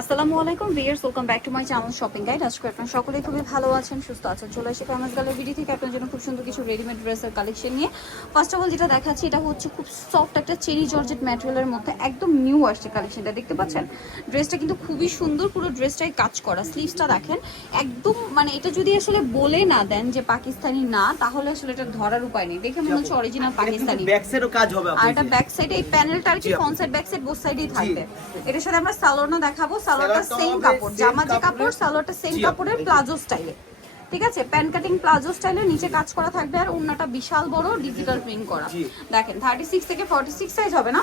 আসসালামু আলাইকুম viewers welcome back to my channel shopping guide. আজকে আপনারা সকলেই খুবই ভালো আছেন সুস্থ আছেন চলে এসে ফেমাস ভিডিও থেকে আপনার জন্য খুব সুন্দর কিছু রেডিমেড ড্রেসের কালেকশন নিয়ে। ফার্স্ট অফ অল যেটা দেখাচ্ছি এটা হচ্ছে খুব সফট একটা চেরি জর্জেট ম্যাটেরিয়ালের মধ্যে একদম নিউ আসছে কালেকশনটা দেখতে পাচ্ছেন? ড্রেসটা কিন্তু খুবই সুন্দর পুরো ড্রেসটাই কাজ করা। স্লিভসটা দেখেন একদম মানে এটা যদি আসলে বলে না দেন যে পাকিস্তানি না তাহলে আসলে এটা ধরার উপায় নেই। দেখে মনে হচ্ছে অরিজিনাল পাকিস্তানি। ব্যাক সাইডও কাজ হবে আর এটা ব্যাক সাইডে এই প্যানেলটা আর কি। Front side back side both সাইডেই থাকবে। এটার সাথে আমরা সালোয়ারটা দেখাবো সালোয়ারটা সেম কাপড় জামা যে কাপড় সালোয়ারটা সেম কাপড়ের প্লাজো স্টাইলে ঠিক আছে? প্যান কাটিং প্লাজো স্টাইলে নিচে কাজ করা থাকবে আর ওন্নাটা বিশাল বড় ডিজিটাল প্রিন্ট করা। দেখেন 36 থেকে 46 সাইজ হবে না?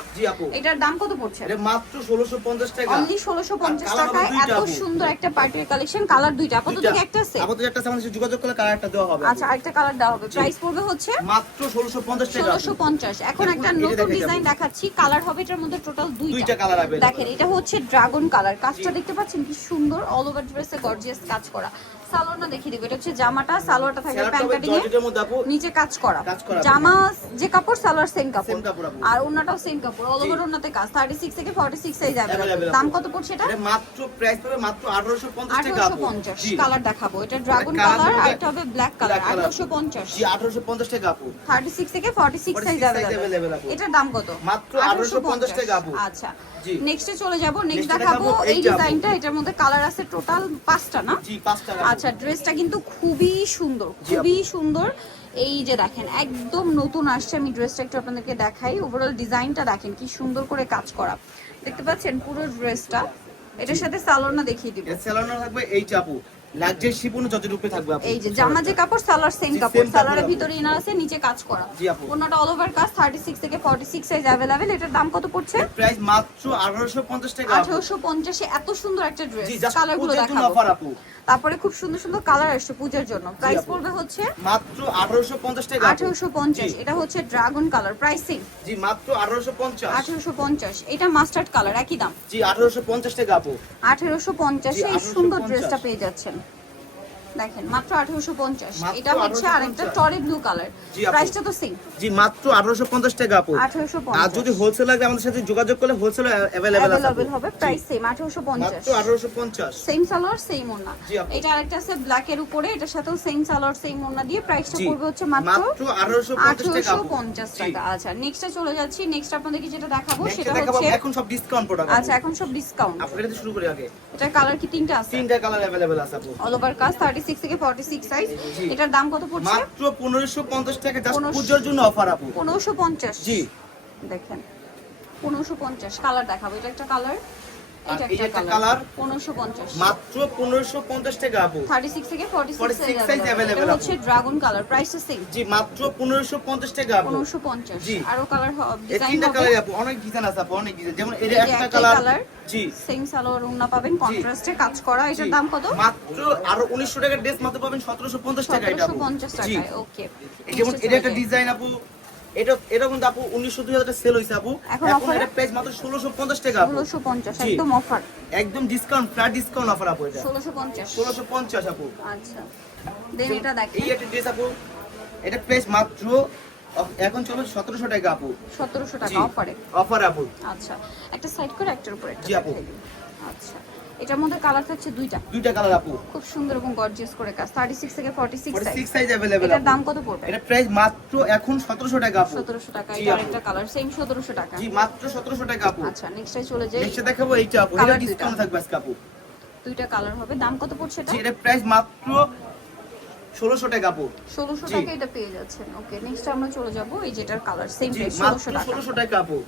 এটার দাম কত পড়ছে? মাত্র 1650 টাকা। অনলি 1650 আর টাকায় এত সুন্দর একটা পার্টির কালেকশন কালার দুইটা। আপাতত। কি একটা আছে? আপাতত একটা সামনে যোগাযোগ করলে কালারটা দেওয়া হবে আচ্ছা আরেকটা কালার দেওয়া হবে। প্রাইস পড়বে হচ্ছে মাত্র 1650 টাকা। আপু। ষোলোশো পঞ্চাশ। এখন একটা নতুন ডিজাইন দেখাচ্ছি। কালার হবে এটার মধ্যে টোটাল দুইটা। কালার। দেখেন এটা হচ্ছে ড্রাগন কালার কাজটা দেখতে পাচ্ছেন কি সুন্দর। অল ওভার ড্রেসে গর্জিয়াস কাজ করা। সালোয়ারটা দেখিয়ে দিব এটা হচ্ছে জামাটা সালোয়ারটা থাকবে স্যালাডটা প্যান হবে কাটিং জর্জেটের মধ্যে আপু নিচে কাজ করা কাজ করা। জামা যে কাপড় সালোয়ার সেম কাপড় Same কাপড় আপু। আর ওন্নাটাও সেম কাপড় অল ওভার ওন্নাতে কাজ 36 থেকে 46 সাইজ Available अवेलेबल আপু। দাম কত পড়ছে এটা এটা মাত্র প্রাইস পাবে মাত্র 1850 টাকা আপু 1850 জি কালার দেখাবো এটা ড্রাগন colour কালার আর হবে এটা হবে ব্ল্যাক কালার black color। 1850 জি 1850 টাকা আপু 36 থেকে 46 সাইজ 46 size अवेलेबल available আপু। এটার দাম কত মাত্র 1850 টাকা আপু। আচ্ছা জি। নেক্সটে চলে যাব নেক্সট Next দেখাবো দেখাবো এই এইটা আপু। ডিজাইনটা এটার মধ্যে কালার আছে টোটাল পাঁচটা না জি 5 টাকা আচ্ছা ড্রেসটা কিন্তু খুবই সুন্দর খুবই সুন্দর। এই যে দেখেন একদম নতুন আসছে আমি ড্রেসটা একটু আপনাদেরকে দেখাই। ওভারঅল ডিজাইনটা দেখেন কি সুন্দর করে কাজ করা। দেখতে পাচ্ছেন পুরো ড্রেসটা এটার সাথে সালোনা দেখিয়ে দিব। সালোনা থাকবে এই চাপু। লাক্সারি শিপন জর্জের উপরে থাকবে আপু এই যে জামা যে কাপড় সালোয়ার সেম জি, কাপড় same কাপড় সালোয়ারের আপু। ভিতরে ইনার আছে নিচে কাজ করা জি আপু। ওনাটা অল ওভার কাজ 36 থেকে 46 সাইজ अवेलेबल এটার দাম কত পড়ছে প্রাইস মাত্র 1850 টাকা আপু 1850 এ এত সুন্দর একটা ড্রেস জি জাস্ট কালার গুলো পূজার জন্য দেখাবো অফার আপু তারপরে খুব সুন্দর সুন্দর কালার আসছে পূজার জন্য প্রাইস আপু। পড়বে হচ্ছে মাত্র 1850 টাকা আপু 1850 জি। এটা হচ্ছে ড্রাগন কালার প্রাইসিং জি মাত্র 1850 1850 এটা মাস্টার্ড কালার একই দাম জি 1850 টাকা আপু 1850 জি, এই সুন্দর 1850 ড্রেসটা পেয়ে যাচ্ছেন দেখেন মাত্র 1850 মাত্র এটা হচ্ছে 1850 আরেকটা টরে ব্লু কালার জি, আপু। প্রাইসটা তো সেম জি মাত্র 1850 টাকা আপু 1850 আর যদি হোলসেল লাগবে আমাদের সাথে যোগাযোগ করলে হোলসেল अवेलेबल আছে আপু। अवेलेबल হবে প্রাইস সেম মাত্র 1850 1850 সেম সালোয়ার সেম ওড়না জি, আপু। এটা আরেকটা আছে ব্ল্যাক এর উপরে এটার সাথেও সেম সালোয়ার সেম ওড়না দিয়ে প্রাইসটা জি পড়বে হচ্ছে মাত্র মাত্র 1850 টাকা আপু 1850 জি। টাকা আচ্ছা নেক্সটে চলে যাচ্ছি নেক্সট আপনাদেরকে যেটা দেখাবো Next সেটা দেখাবো হচ্ছে এখন সব ডিসকাউন্ট প্রোডাক্ট আচ্ছা এখন সব ডিসকাউন্ট আপনাদের থেকে শুরু করি আগে এটার কালার কি তিনটা আছে তিনটা কালার अवेलेबल আছে আপু অল ওভার কাজ 36 থেকে 46 সাইজ এটার দাম কত পড়ছে? মাত্র 1550 টাকা জাস্ট 1500 জন্য অফার আপু। 1550 জি। দেখেন 1550 কালার দেখাবো এটা একটা কালার পনেরোশো পঞ্চাশ। ড্রাগন কালার প্রাইস পঞ্চাশ আরও কালার অনেক যেমন সালোয়ার ওড়না পাবেন কন্ট্রাস্টে কাজ করা। এটার দাম কত? মাত্র আরও উনিশশো টাকার ড্রেস মাত্র পাবেন সতেরোশো পঞ্চাশ টাকা এটা পঞ্চাশ টাকা ওকে যেমন এটা একটা ডিজাইন আপু এটা এটা কিন্তু আপু 1900 2000 সেল হইছে আপু। এখন? এটা প্রাইস মাত্র 1650 টাকা আপু। 1650 একদম অফার একদম ডিসকাউন্ট ফ্ল্যাট ডিসকাউন্ট অফার আপু এটা। 1650 1650 আপু। আচ্ছা। দেন এটা এই একটা ড্রেস আপু এটা প্রাইস মাত্র এখন চলো 1700 টাকা আপু। 1700 টাকা। অফারে অফার আপু। আচ্ছা। একটা সাইড করে একটার উপর জি, আপু। আচ্ছা। এটার মধ্যে কালার থাকছে দুইটা দুইটা কালার আপু খুব সুন্দর এবং গর্জিয়াস করে কাজ 36 থেকে 46 সাইজ 46 সাইজ अवेलेबल এটার দাম কত পড়বে এটা প্রাইস মাত্র এখন 1700 টাকা আপু 1700 টাকা জি, এটা আপু। আরেকটা কালার সেম 1700 টাকা জি মাত্র 1700 টাকা আপু আচ্ছা নেক্সটে চলে যাই নেক্সট দেখাবো এইটা আপু Colour এটা দুইটা। ডিসকাউন্ট থাকবে আজকে আপু দুইটা কালার হবে দাম কত পড়ছে এটা জি এটা প্রাইস মাত্র 1600 টাকা আপু 1600 জি। টাকা এটা পেয়ে যাচ্ছেন ওকে নেক্সট আমরা চলে যাব এই যেটার কালার সেম জি প্রাইস মাত্র 1600 টাকা 1600 টাকা আপু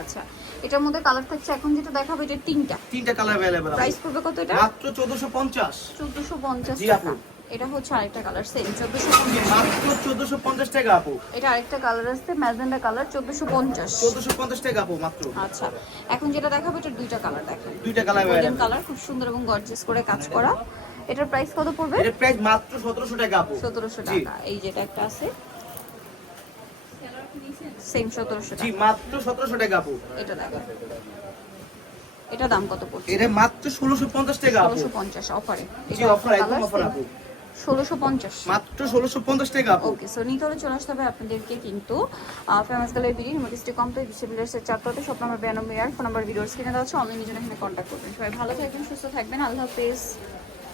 আচ্ছা এটার মধ্যে কালার থাকছে এখন যেটা দেখাবো এটা তিনটা তিনটা কালার अवेलेबल প্রাইস পড়বে কত এটা মাত্র 1450 1450 জি, টাকা আপু। এটা হচ্ছে আরেকটা কালার সেম জি 1450 মাত্র 1450 টাকা আপু এটা আরেকটা কালার আছে ম্যাজেন্ডা কালার 1450 1450 টাকা আপু মাত্র আচ্ছা এখন যেটা দেখাবো এটা দুইটা কালার দেখেন দুইটা কালার গোল্ডেন अवेलेबल কালার খুব সুন্দর এবং গর্জিয়াস করে কাজ করা এটার প্রাইস কত পড়বে এর প্রাইস মাত্র 1700 টাকা আপু 1700 জি। টাকা এই যেটা একটা আছে সেম 1700 জি টাকা। মাত্র 1700 টাকা আপু। এটা দেখেন এটা দাম কত পড়ছে? এর মাত্র 1650 টাকা আপু। 1650 অফারে জি অফার একদম অফার আপু। ষোলোশো পঞ্চাশ। মাত্র ষোলোশো পঞ্চাশ টাকা ওকে সো নিতে হলে চলে আসতে হবে আপনাদেরকে কিন্তু ফেমাস গালের বিডি কমপ্লিট ডিসেবিলার্সের চারটাতে সব নাম্বার বিরানব্বই আর ফোন নাম্বার ভিডিওর স্ক্রিনে দেওয়া আছে অনলাইনের জন্য এখানে কন্ট্যাক্ট করবেন। সবাই ভালো থাকবেন সুস্থ থাকবেন আল্লাহ হাফেজ।